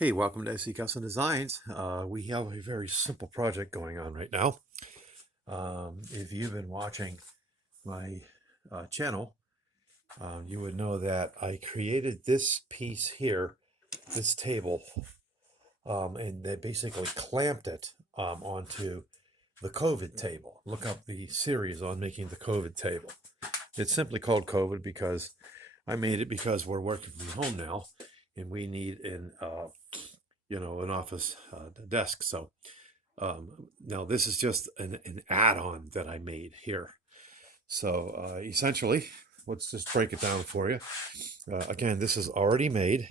Hey, welcome to SC Custom Designs. We have a very simple project going on right now. If you've been watching my channel, you would know that I created this piece here, this table, and they basically clamped it onto the COVID table. Look up the series on making the COVID table. It's simply called COVID because I made it because we're working from home now, and we need an office desk. So now this is just an add-on that I made here. So essentially, let's just break it down for you. Again, this is already made.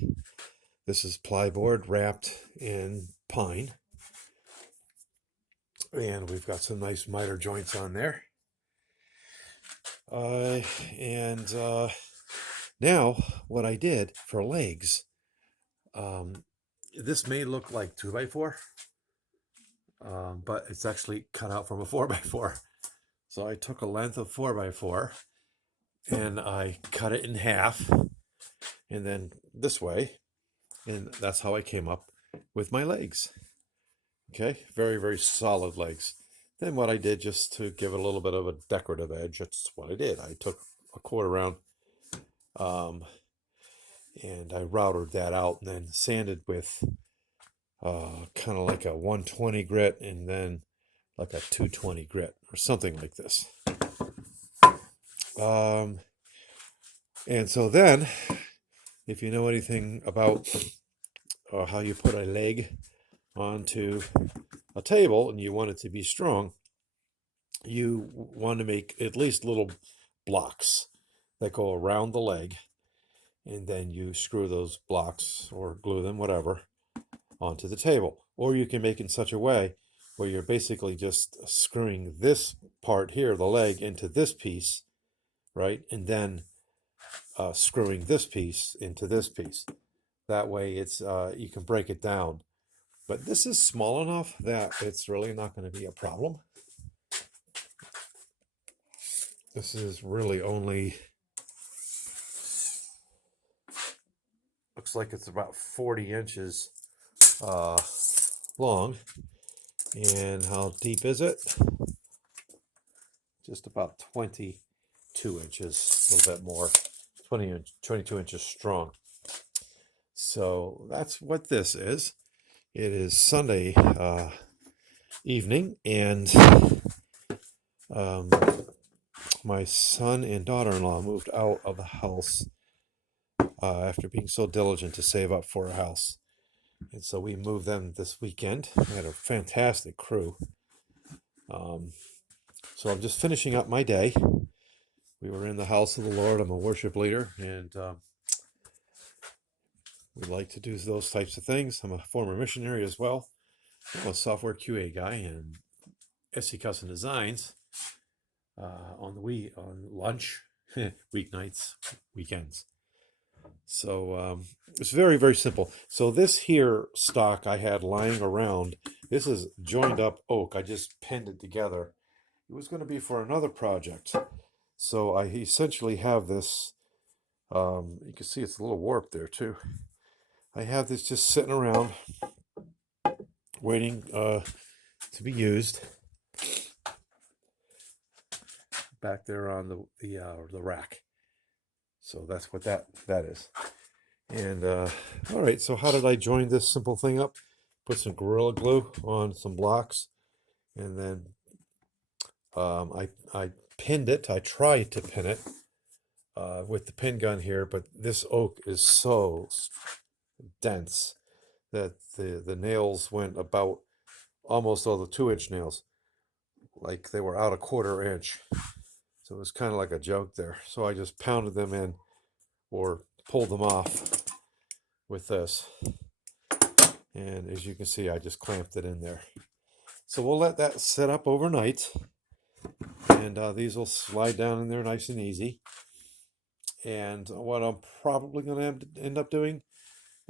This is plyboard wrapped in pine. And we've got some nice miter joints on there. Now what I did for legs, this may look like 2x4, but it's actually cut out from a 4x4. So I took a length of 4x4 and I cut it in half and then this way, and that's how I came up with my legs. Okay, very, very solid legs. Then what I did, just to give it a little bit of a decorative edge, that's what I did. I took a quarter round and I routed that out and then sanded with kind of like a 120 grit and then like a 220 grit or something like this. And so then, if you know anything about how you put a leg onto a table and you want it to be strong, you want to make at least little blocks that go around the leg, and then you screw those blocks or glue them, whatever, onto the table. Or you can make it in such a way where you're basically just screwing this part here, the leg, into this piece, right? And then screwing this piece into this piece. That way it's you can break it down. But this is small enough that it's really not going to be a problem. This is really only, looks like it's about 40 inches long. And how deep is it? Just about 22 inches, a little bit more, 22 inches strong. So that's what this is. It is Sunday evening, and my son and daughter-in-law moved out of the house after being so diligent to save up for a house. And so we moved them this weekend. We had a fantastic crew. So I'm just finishing up my day. We were in the house of the Lord. I'm a worship leader, and we like to do those types of things. I'm a former missionary as well. I'm a software QA guy and SC Custom Designs on lunch, weeknights, weekends. So it's very, very simple. So this here stock I had lying around, this is joined up oak. I just pinned it together. It was going to be for another project. So I essentially have this, you can see it's a little warped there too. I have this just sitting around waiting to be used back there on the rack. So that's what that is. And all right, so how did I join this simple thing up? Put some Gorilla Glue on some blocks, and then I pinned it. I tried to pin it with the pin gun here, but this oak is so dense that the nails went about almost all the 2-inch nails, like they were out a 1/4 inch. So it was kind of like a joke there. So I just pounded them in or pulled them off with this. And as you can see, I just clamped it in there. So we'll let that sit up overnight. And these will slide down in there nice and easy. And what I'm probably going to end up doing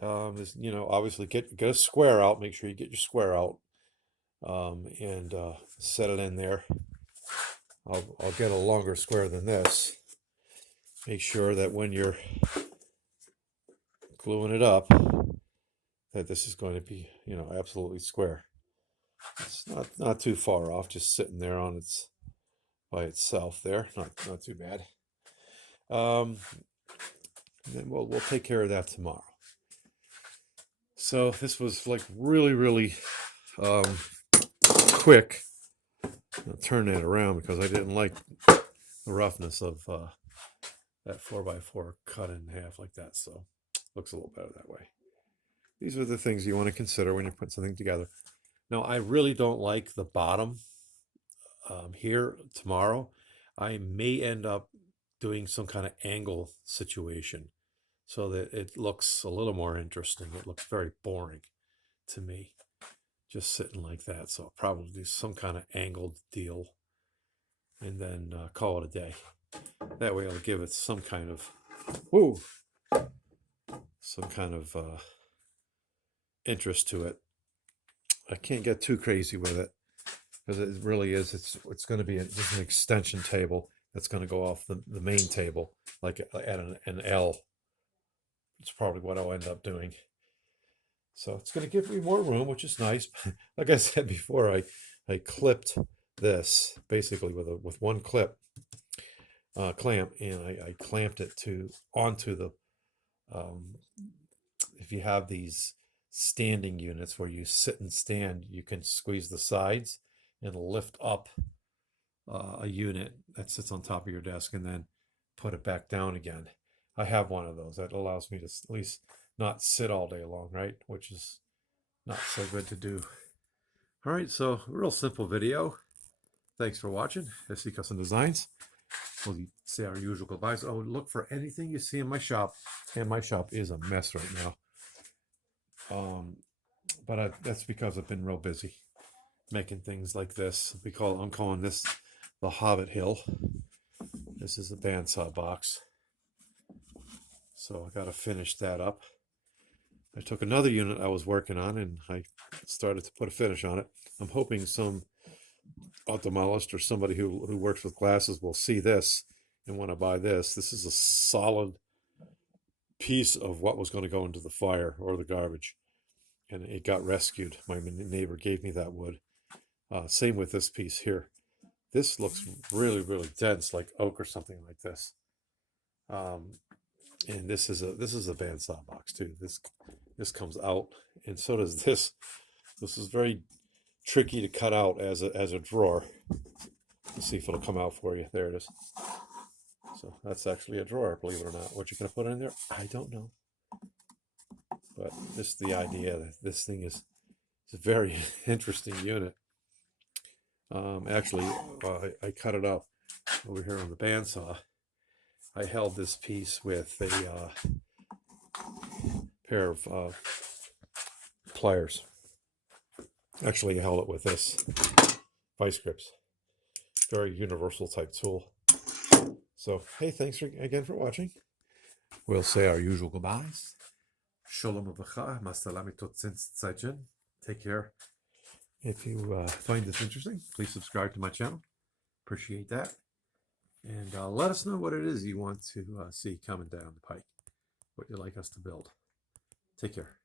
is, obviously get a square out. Make sure you get your square out and set it in there. I'll get a longer square than this. Make sure that when you're gluing it up, that this is going to be, absolutely square. It's not too far off, just sitting there on its by itself there. Not too bad. And then we'll take care of that tomorrow. So this was like really, really quick. I'll turn that around because I didn't like the roughness of that 4x4 cut in half like that. So looks a little better that way. These are the things you want to consider when you put something together. Now, I really don't like the bottom here tomorrow. I may end up doing some kind of angle situation so that it looks a little more interesting. It looks very boring to me, just sitting like that. So I'll probably do some kind of angled deal and then call it a day. That way I'll give it some kind of, interest to it. I can't get too crazy with it because it really is. It's going to be just an extension table that's going to go off the main table, like at an L. It's probably what I'll end up doing. So it's going to give me more room, which is nice. Like I said before, I clipped this basically with one clip clamp, and I clamped it onto the. If you have these standing units where you sit and stand, you can squeeze the sides and lift up a unit that sits on top of your desk and then put it back down again. I have one of those that allows me to at least not sit all day long, right? Which is not so good to do. All right, so real simple video. Thanks for watching SC Custom Designs. We'll say our usual goodbyes. Oh, look for anything you see in my shop, and my shop is a mess right now. But that's because I've been real busy making things like this. I'm calling this the Hobbit Hill. This is the bandsaw box. So I got to finish that up. I took another unit I was working on and I started to put a finish on it. I'm hoping some ophthalmologist or somebody who works with glasses will see this and want to buy this. This is a solid piece of what was going to go into the fire or the garbage. And it got rescued. My neighbor gave me that wood. Same with this piece here. This looks really, really dense, like oak or something like this. And this is a bandsaw box too. This comes out, and so does this. This is very tricky to cut out as a drawer. Let's see if it'll come out for you. There it is. So that's actually a drawer, believe it or not. What you're going to put in there, I don't know. But this is the idea that this thing is a very interesting unit. Actually, I cut it up over here on the bandsaw. I held this piece with a pair of pliers. Actually, I held it with this vice grips. Very universal type tool. So, hey, thanks again for watching. We'll say our usual goodbyes. Shalom uvracha, masalami tot tzedjen. Take care. If you find this interesting, please subscribe to my channel. Appreciate that. And let us know what it is you want to see coming down the pike, what you'd like us to build. Take care.